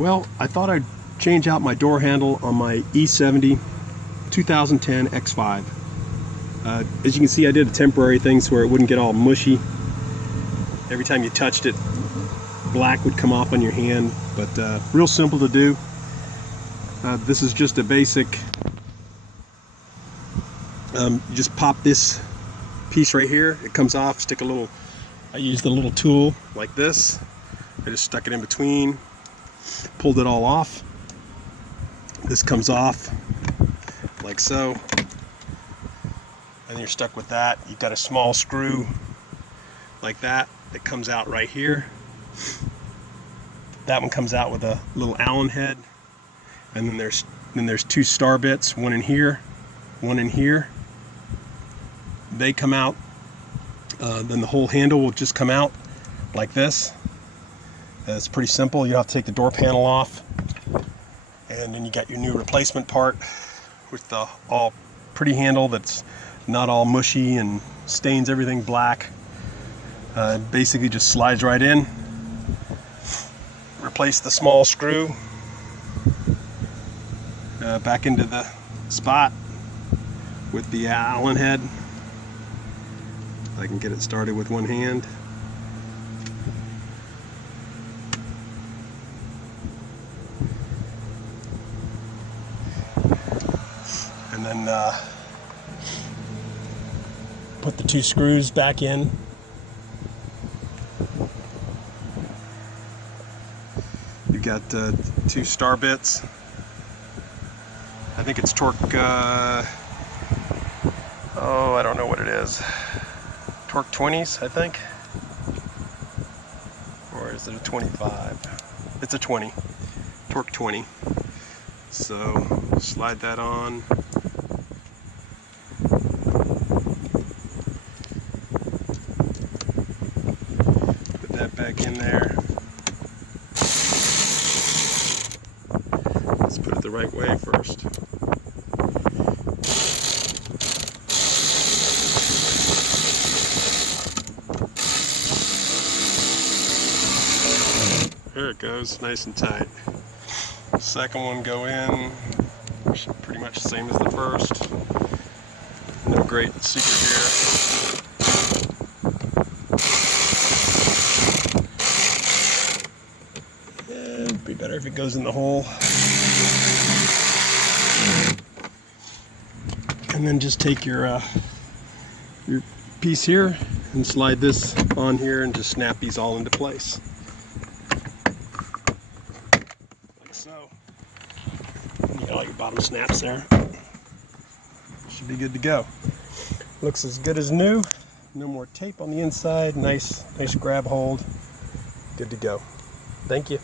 Well, I thought I'd change out my door handle on my E70 2010 X5. As you can see, I did a temporary thing so where it wouldn't get all mushy. Every time you touched it, black would come off on your hand, but real simple to do. This is just a basic, you just pop this piece right here, it comes off, stick a little, I used a little tool like this, I just stuck it in between, pulled it all off. This comes off like so, and you're stuck with that. You've got a small screw like that that comes out right here. That one comes out with a little Allen head, and then there's two star bits, one in here, one in here. They come out. Then the whole handle will just come out like this. It's pretty simple. You don't have to take the door panel off, and then you got your new replacement part with the all pretty handle that's not all mushy and stains everything black. Basically just slides right in. Replace the small screw back into the spot with the Allen head. I can get it started with one hand. And then put the two screws back in. You've got two star bits. I think it's torque, I don't know what it is. Torque 20s, I think. Or is it a 25? It's a 20. Torque 20. So slide that on. Put that back in there. Let's put it the right way first. There it goes, nice and tight. Second one go in, pretty much the same as the first. No great secret here. It'd be better if it goes in the hole. And then just take your piece here and slide this on here and just snap these all into place. Like so. You got all your bottom snaps there. Should be good to go. Looks as good as new. No more tape on the inside. Nice grab hold. Good to go. Thank you.